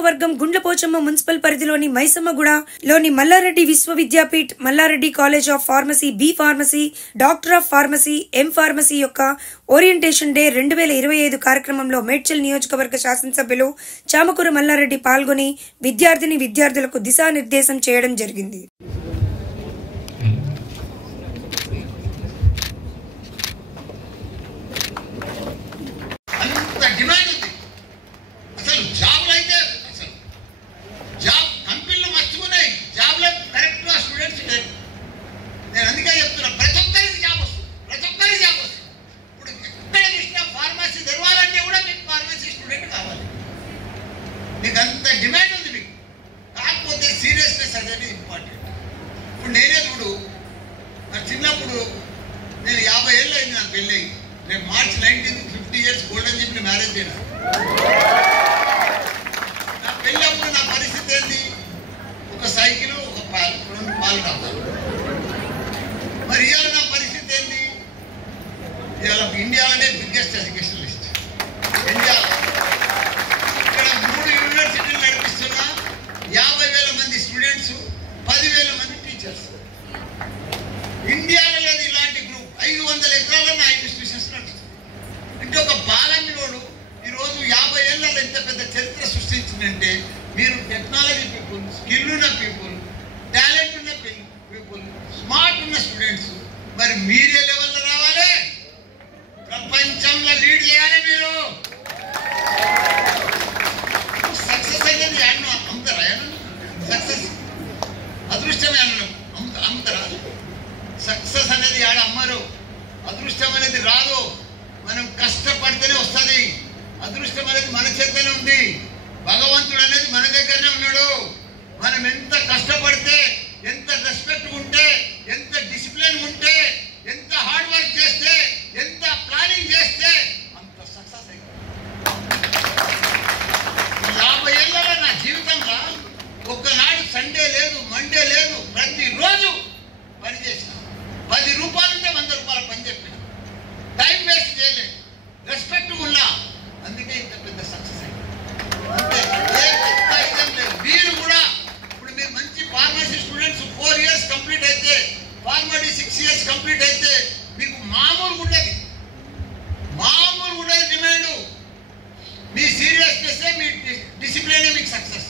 నియోజకవర్గం గుండ్లపోచమ్మ మున్సిపల్ పరిధిలోని మైసమ్మగూడలోని Malla Reddy Vishwavidyapeeth, Malla Reddy college of pharmacy, B pharmacy, doctor of pharmacy, M pharmacy యొక్క ఓరియంటేషన్ డే 2025 కార్యక్రమంలో మేడ్చల్ నియోజకవర్గ శాసనసభ్యులు చామకూర మల్లారెడ్డి పాల్గొని విద్యార్థులకు దిశానిర్దేశం చేయడం జరిగింది. అంత డిమాండ్ ఉంది మీకు, కాకపోతే సీరియస్నెస్ అనేది ఇంపార్టెంట్. ఇప్పుడు నేనే చూడు, నా చిన్నప్పుడు నేను 50 ఏళ్ళు అయింది నాకు పెళ్ళి అయింది. నేను March 19 50 years golden Jubilee marriage అయినా. నా పెళ్ళప్పుడు నా పరిస్థితి ఏంది? ఒక సైకిల్, ఒక రెండు పాలు డబ్బాలు. మరి ఇవాళ నా పరిస్థితి ఏంది? ఇవాళ ఇండియాలోనే బిగ్గెస్ట్ ఎడ్యుకేషనలిస్ట్ ఇండియాలో. ఇక్కడ 3 యూనివర్సిటీలు నడిపిస్తున్నా, 50,000 మంది స్టూడెంట్స్, 10,000 మంది టీచర్స్. ఇండియాలో లేదు ఇలాంటి గ్రూప్. 500 ఎకరాల్లో నా ఇన్స్టిట్యూషన్స్ నడుస్తుంది. అంటే ఒక బాలమినోడు ఈరోజు 50 ఏళ్ళలో ఎంత పెద్ద చరిత్ర సృష్టించిందంటే, మీరు టెక్నాలజీ పీపుల్, స్కిల్ ఉన్న పీపుల్, టాలెంట్ ఉన్న పీపుల్, స్మార్ట్ ఉన్న స్టూడెంట్స్, మరి మీరే లెవెల్లో రావాలి, ప్రపంచంలో లీడ్ చేయాలి. మీరు సక్సెస్ అనేది అమ్ముతారా? సక్సెస్ అదృష్టమే అన్నాం, అమ్ముతారా? సక్సెస్ అనేది ఆడ అమ్మరు, అదృష్టం అనేది రాదు. మనం కష్టపడితేనే వస్తుంది. అదృష్టం అనేది మన చేతనే ఉంది. భగవంతుడు అనేది మన దగ్గరనే ఉన్నాడు. మనం ఎంత కష్టపడితే, ఎంత రెస్పెక్ట్ ఉంటే, ఎంత డిసిప్లిన్ ఉంటే, ఎంత హార్డ్ వర్క్ చేస్తే, ఎంత ప్లానింగ్ చేస్తే అంత సక్సెస్ అయింది. 50 ఏళ్ళలో నా జీవితంలో ఒక్కనాడు సండే లేదు, మండే లేదు, ప్రతిరోజు పని చేసిన. 10 రూపాయలు ఉంటే 100 రూపాయల పని చెప్పిన. టైం వేస్ట్ చేయలేదు, రెస్పెక్ట్ ఉన్నా. అందుకే ఇంత పెద్ద సక్సెస్ అయింది. అంతే, ఏ పెద్ద ఇదేం లేదు. మీరు కూడా ఇప్పుడు మీరు మంచి ఫార్మసీ స్టూడెంట్స్ 4 ఇయర్స్ కంప్లీట్ అయితే, ఫార్మసీ 6 ఇయర్స్ కంప్లీట్ అయితే మీకు మామూలుగా ఉండేది డిమాండ్. మీ సీరియస్నెస్, మీ డిసిప్లిన్ మీకు సక్సెస్.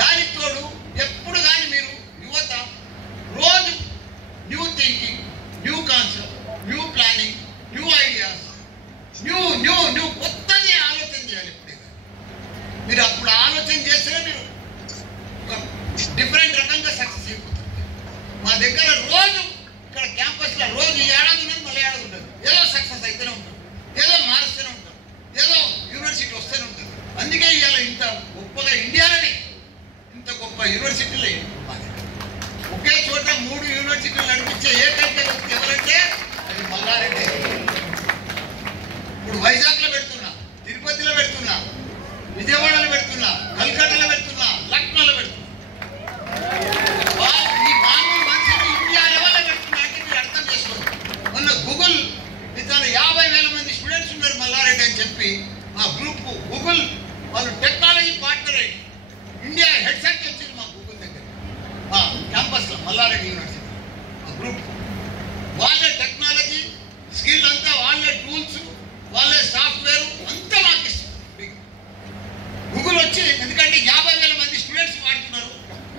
దానికి తోడు ఎప్పుడు కానీ మీరు యువత రోజు new thinking, new concept, new planning, new ideas, new కొత్తది ఆలోచన చేయాలి. ఎప్పుడే మీరు అప్పుడు ఆలోచన చేస్తేనే మీరు ఒక డిఫరెంట్ రకంగా సక్సెస్ అయిపోతారు. మా దగ్గర రోజు ఇక్కడ క్యాంపస్లో రోజు ఏడాది ఉన్నది, మళ్ళీ ఏడాది ఉంటుంది. ఏదో సక్సెస్ అయితేనే ఉంటుంది, ఏదో మారుస్తూనే ఉంటాం, ఏదో యూనివర్సిటీ వస్తూనే ఉంటుంది. అందుకే ఇవాళ ఇంత గొప్పగా ఇండియాలోనే ఇంత గొప్ప యూనివర్సిటీలు ఒకే చోట 3 యూనివర్సిటీలు నడిపించే ఏకైక వ్యక్తి ఎవరంటే అది మల్లారెడ్డి. ఇప్పుడు వైజాగ్లో పెడుతున్నా, తిరుపతిలో పెడుతున్నా, విజయవాడలో పెడుతున్నా, కల్కటాలో పెడుతున్నా, లక్నోలో పెడుతున్నా. ఈ మామూలు మనుషులు ఇండియా లెవెల్లో పెడుతున్నా అంటే మీరు అర్థం చేసుకోండి. మొన్న గూగుల్ ఇతను 50,000 మంది స్టూడెంట్స్ ఉన్నారు మల్లారెడ్డి అని చెప్పి మా గ్రూప్ గూగుల్ వాళ్ళు టెక్నాలజీ పార్ట్నర్ అయ్యి ఇండియా హెడ్సెట్ వచ్చింది మా గూగుల్ దగ్గర, మా క్యాంపస్లో మల్లారెడ్డి యూనివర్సిటీ. మా గ్రూప్ వాళ్ళే టెక్నాలజీ స్కిల్ అంతా, వాళ్ళే టూల్స్, వాళ్ళే సాఫ్ట్వేర్ అంతా మాకు ఇస్తుంది గూగుల్ వచ్చి. ఎందుకంటే 50,000 మంది స్టూడెంట్స్ వాడుతున్నారు,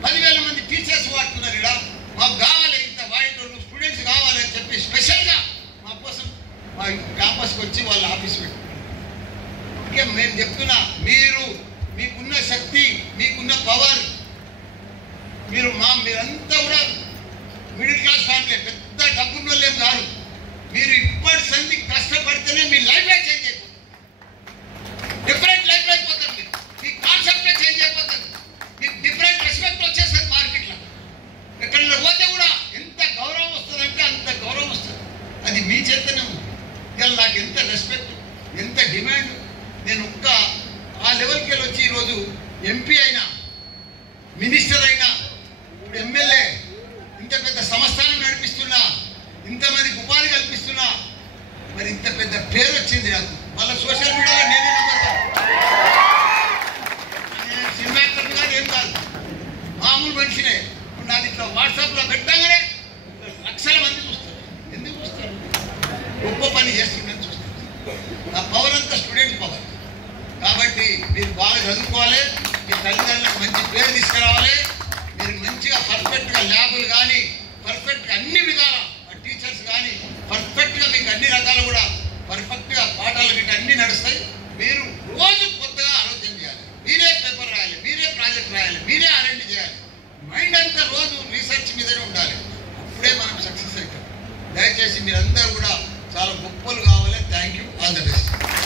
10,000 మంది టీచర్స్ వాడుతున్నారు. ఇక్కడ మాకు కావాలి, ఇంత వాడేటోళ్ళు స్టూడెంట్స్ కావాలి అని చెప్పి స్పెషల్గా మా కోసం మా క్యాంపస్కి వచ్చి వాళ్ళ ఆఫీస్ పెట్టుకున్నారు. అందుకే మేము చెప్తున్నా, మీకున్న శక్తి, మీకున్న పవర్, మీరంతా కూడా మిడిల్ క్లాస్ ఫ్యామిలీ, పెద్ద డబ్బున్న వాళ్ళు ఏం కాదు. మీరు ఇప్పటి సంది కష్టపడితేనే మీ లైఫ్ చేంజ్ అయిపోతుంది. డిఫరెంట్ లైఫ్ అయిపోతుంది. మీ కాన్సెప్ట్ చేంజ్ అయిపోతుంది. మీకు డిఫరెంట్ రెస్పెక్ట్ వచ్చేస్తుంది మార్కెట్లో. ఎక్కడైనా పోతే కూడా ఎంత గౌరవం వస్తుందంటే అంత గౌరవం వస్తుంది. అది మీ చేతనే ఉంది. ఇవాళ నాకు ఎంత రెస్పెక్ట్, ఎంత డిమాండ్. నేను ఆ లెవెల్కి వెళ్ళి వచ్చి ఈరోజు ఎంపీ అయినా, మినిస్టర్ అయినా, ఇప్పుడు ఎమ్మెల్యే, ఇంత పెద్ద సంస్థానం నడిపిస్తున్నా, ఇంతమందికి ఉపాధి కల్పిస్తున్నా. మరి ఇంత పెద్ద పేరు వచ్చింది నాకు. మళ్ళీ సోషల్ మీడియాలో నేనే నెంబర్ 1. మామూలు మనిషినే. ఇప్పుడు నాది ఇట్లా వాట్సాప్లో పెట్టగానే లక్షల మంది చూస్తారు. ఎందుకు చూస్తారు? గొప్ప పని చేస్తుందని చూస్తారు. ఆ పవర్ అంతా స్టూడెంట్ పవర్. కాబట్టి మీరు బాగా చదువుకోవాలి, మీ తల్లిదండ్రులకు మంచి పేరు తీసుకురావాలి, మీరు మంచిగా పర్ఫెక్ట్గా ల్యాబులు కానీ పర్ఫెక్ట్గా అన్ని విధాల టీచర్స్ కానీ పర్ఫెక్ట్గా మీకు అన్ని రకాల